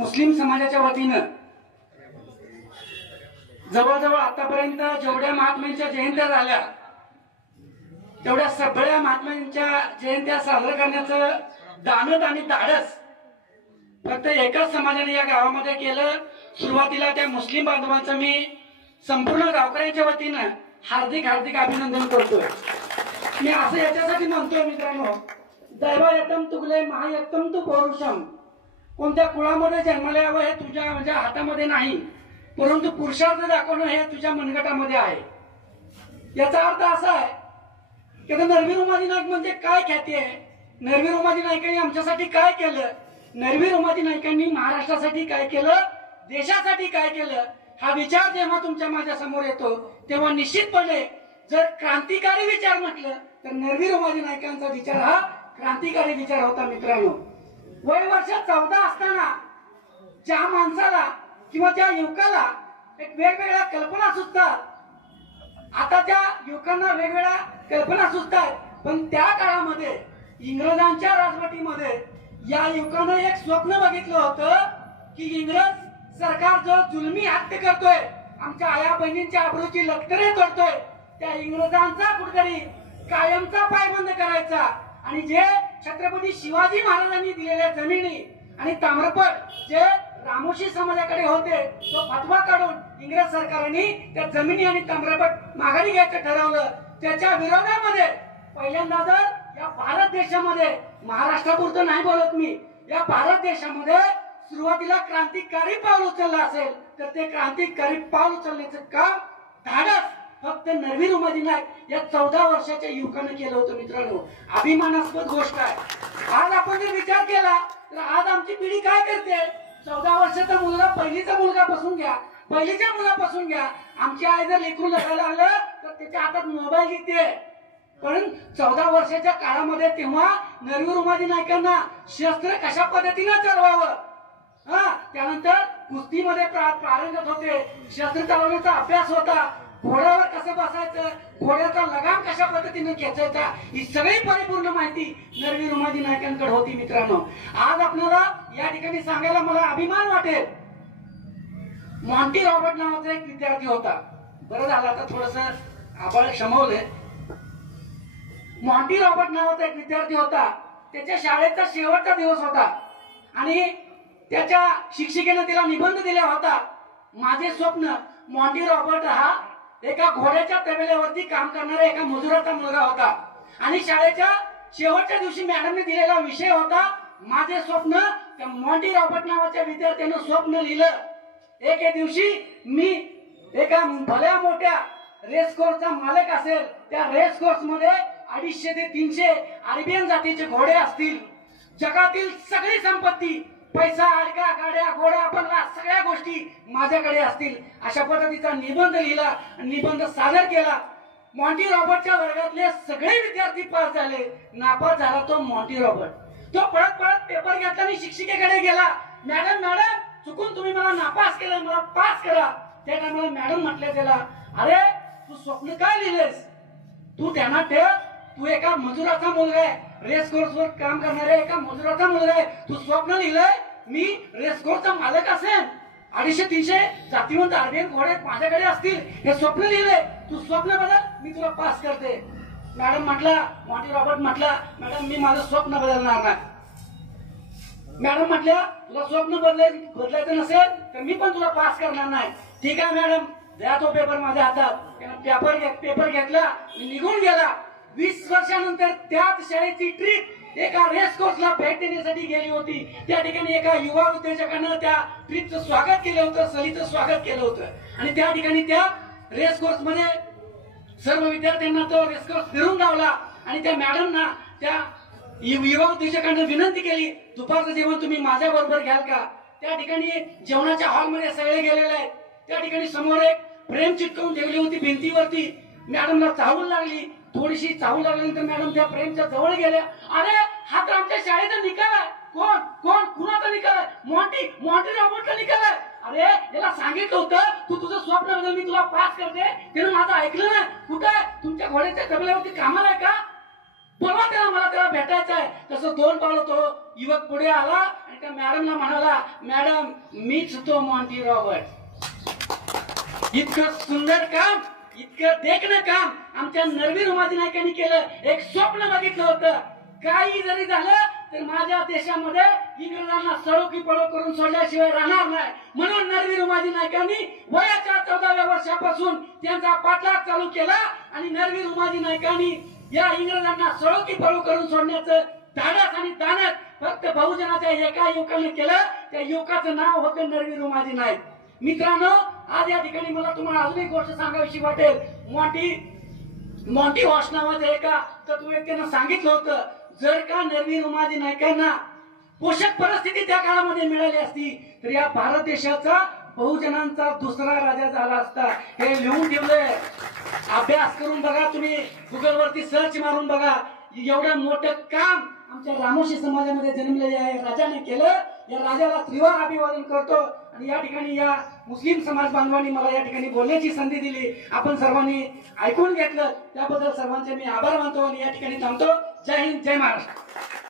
मुस्लिम समाजाच्या वतीनं जवळजवळ आतापर्यंत जेवढ्या महात्म्यांच्या जयंत्या झाल्या तेवढ्या सगळ्या महात्म्यांच्या जयंत्या साजरा करण्याचं दानत आणि धाडस फक्त एकाच समाजाने या गावामध्ये केलं। सुरुवातीला त्या मुस्लिम बांधवांचं मी संपूर्ण गावकऱ्यांच्या वतीनं हार्दिक हार्दिक अभिनंदन करतोय। मी असं याच्यासाठी म्हणतोय मित्रांनो, दैवयतम तुगले महायतम तू पौरुषम, कोणत्या कुळामध्ये जन्मले यावं हे तुझ्या म्हणजे हातामध्ये नाही, परंतु पुरुषार्थ दाखवणं हे तुझ्या मनगटामध्ये आहे। याचा अर्थ असा आहे की नरवी उमाजी नाईक म्हणजे काय ख्याती आहे, नरवी उमाजी नाईकांनी आमच्यासाठी काय केलं, नरवी उमाजी नाईकांनी महाराष्ट्रासाठी काय केलं, देशासाठी काय केलं, हा विचार जेव्हा तुमच्या माझ्या समोर येतो तेव्हा निश्चितपणे जर क्रांतिकारी विचार म्हटलं तर नरवी उमाजी नाईकांचा विचार हा क्रांतिकारी विचार होता। मित्रांनो, वय वर्ष 14 असताना ज्या माणसाला किंवा त्या युवकाला एक वेगवेगळ्या कल्पना सुचतात, आता त्या युवकांना वेगवेगळ्या कल्पना सुचतात, पण त्या काळामध्ये इंग्रजांच्या राजवटीमध्ये या युवकानं एक स्वप्न बघितलं होतं की इंग्रज सरकार जो जुलमी हत्या करतोय, आमच्या आया बहिणींच्या अब्रूची लष्करे तोडतोय, त्या इंग्रजांचा कुठेतरी कायमचा पायबंद करायचा आणि जे छत्रपती शिवाजी महाराजांनी दिलेल्या जमिनी आणि ताम्रपट जे रामोशी समाजाकडे होते तो फतवा काढून इंग्रज सरकारने त्या जमिनी आणि ताम्रपट माघारी घ्यायचं ठरवलं। त्याच्या विरोधामध्ये पहिल्यांदा जर या भारत देशामध्ये, महाराष्ट्रापुरतं नाही बोलत मी, या भारत देशामध्ये सुरुवातीला क्रांतिकारी पाऊल उचललं असेल तर ते क्रांतिकारी पाऊल उचलण्याचं काम धाडस फक्त नरवी उमाजी नाईक या 14 वर्षाच्या युवकानं केलं होतं। मित्रांनो, अभिमानास्पद गोष्ट आहे। आज आपण जर विचार केला तर आज आमची पिढी काय करते, 14 वर्षाचा मुलगा पहिलीचा मुलगा पासून घ्या, पहिलीच्या मुलापासून घ्या, आमची आई जर लेकरू लढायला आलं तर त्याच्या हातात मोबाईल घेते, पण 14 वर्षाच्या काळामध्ये तेव्हा नरवी उमाजी नाईकांना शस्त्र कशा पद्धतीने चालवावं, त्यानंतर कुस्तीमध्ये पारंगत होते, शस्त्र चालवण्याचा अभ्यास होता, घोड्यावर कसं बसायचं, घोड्याचा लगाम कशा पद्धतीने खेचायचा, ही सगळी परिपूर्ण माहिती नरवी उमाजी नाईकांकडे होती। मित्रांनो, आज आपल्याला या ठिकाणी सांगायला मला अभिमान वाटेल, मॉन्टी रॉबर्ट नावाचा एक विद्यार्थी होता, बरं झालं आता थोडस आबाळ शमवलंय। मॉन्टी रॉबर्ट नावाचा एक विद्यार्थी होता, त्याच्या शाळेचा शेवटचा दिवस होता आणि त्याच्या शिक्षिकेने तिला निबंध दिला होता, माझे स्वप्न मॉन्टी रॉबर्ट हा एका घोड्याच्या तबेल्यावरती काम करणारा एका मजुराचा मुलगा होता आणि शाळेच्या शेवटच्या दिवशी मॅडमने दिलेला विषय होता माझे स्वप्न। त्या मॉन्टी रॉबर्ट नावाच्या विद्यार्थ्यानं स्वप्न लिहिलं, एके दिवशी मी एका भल्या मोठ्या रेस कोर्सचा मालक असेल, त्या रेस कोर्स मध्ये 250 ते 300 अरेबियन जातीचे घोडे असतील, जगातील सगळी संपत्ती, पैसा, अडका, गाड्या, घोडा, बंगला, सगळ्या गोष्टी माझ्याकडे असतील, अशा पद्धतीचा निबंध लिहिला, निबंध सादर केला। मॉन्टी रॉबर्टच्या वर्गातले सगळे विद्यार्थी पास झाले, नापास झाला तो मॉन्टी रॉबर्ट। तो पळत पळत पेपर घेतला आणि शिक्षिकेकडे गेला, मॅडम मॅडम चुकून तुम्ही मला नापास केलं, मला पास करा। त्या टायमाला मॅडम म्हटल्या त्याला, अरे तू स्वप्न काय लिहिलेस, तू त्यांना ठेव, तू एका मजुराचा मुलगा आहे, रेस कोर्स वर काम करणाऱ्या एका मजुराचा मुलगा आहे, तू स्वप्न लिहिलंय मी रेस कोर्सचा मालक असेल, 250-300 जातीवंत अरेबियन घोडे माझ्याकडे असतील, हे स्वप्न लिहिलंय, तू स्वप्न बदल, मी तुला पास करते। मॅडम म्हटला, मॉन्टी रॉबर्ट म्हटला, मॅडम मी माझं स्वप्न बदलणार नाही। मॅडम म्हटल्या, तुला स्वप्न बदलायचं नसेल तर मी पण तुला पास करणार नाही। ठीक आहे मॅडम, द्या तो पेपर माझ्या हातात। पेपर घेतला, निघून गेला। 20 वर्षानंतर त्याच शाळेची ट्रिप एका रेस कोर्सला भेट देण्यासाठी गेली होती। त्या ठिकाणी एका युवा उद्योजकानं त्या ट्रिपचं स्वागत केलं होतं, सहलीचं स्वागत केलं होतं आणि त्या ठिकाणी त्या रेस कोर्स मध्ये सर्व विद्यार्थ्यांना तो रेस कोर्स फिरून लावला आणि त्या मॅडमना त्या युवा उद्योजकांना विनंती केली, दुपारचं जेवण तुम्ही माझ्या बरोबर घ्याल का। त्या ठिकाणी जेवणाच्या हॉलमध्ये सगळे गेलेले आहेत, त्या ठिकाणी समोर एक फ्रेम चिटकवून ठेवली होती भिंतीवरती, मॅडमला चाहूल लागली, थोडीशी चाहूल लागल्यानंतर मॅडम त्या फ्रेमच्या जवळ गेल्या, अरे हा तर आमच्या शाळेचा निकाल आहे, कोण कोण कुणाचा निकाल आहे, मॉन्टी रॉबर्टचा निकाल आहे, अरे याला सांगितलं होतं तू तुझं स्वप्न बदल, मी तुला पास करते, त्यानं माझं ऐकलं नाही, कुठे तुमच्या घोड्याच्या तबल्यावरती कामाला आहे का, बोलवा त्याला, मला त्याला भेटायचं आहे। तसं 2 पावलं तो युवक पुढे आला आणि आणि त्या मॅडमला म्हणाला, मॅडम मीच तो मॉन्टी रॉबर्ट. इतकं सुंदर काम, इतकं देखणं काम आमच्या नरवीर उमाजी नाईकांनी केलं. एक स्वप्न बघितलं होतं, काही जरी झालं तर माझ्या देशामध्ये इंग्रजांना सळो की पळो करून सोडल्याशिवाय राहणार नाही. म्हणून नरवीर उमाजी नाईकांनी वयाच्या 14व्या वर्षापासून त्यांचा पाठलाग चालू केला आणि नरवीर उमाजी नाईकांनी या इंग्रजांना सळो की पळो करून सोडण्याचं धाडस आणि दानत फक्त बहुजनाच्या एका युवकाने केलं. त्या युवकाचं नाव होतं नरवीर उमाजी नाईक. मित्रांनो, आज या ठिकाणी मला तुम्हाला अजून एक गोष्ट सांगावीशी वाटेल. मॉन्टी हॉर्स नावाच्या एका तत्ववेत्यानं सांगितलं होतं, जर का नरवीर उमाजी नाईकांना पोषक परिस्थिती त्या काळामध्ये मिळाली असती तर या भारत देशाचा बहुजनांचा दुसरा राजा झाला असता. हे लिहून ठेवलंय, अभ्यास करून बघा, तुम्ही गुगलवरती सर्च मारून बघा. एवढं मोठं काम आमच्या रामोशी समाजामध्ये जन्मलेल्या राजाने केलं. या राजाला त्रिवार अभिवादन करतो. आणि या ठिकाणी या मुस्लिम समाज बांधवांनी मला या ठिकाणी बोलण्याची संधी दिली, आपण सर्वांनी ऐकून घेतलं, त्याबद्दल सर्वांचे मी आभार मानतो आणि या ठिकाणी थांबतो. जय हिंद, जय महाराष्ट्र.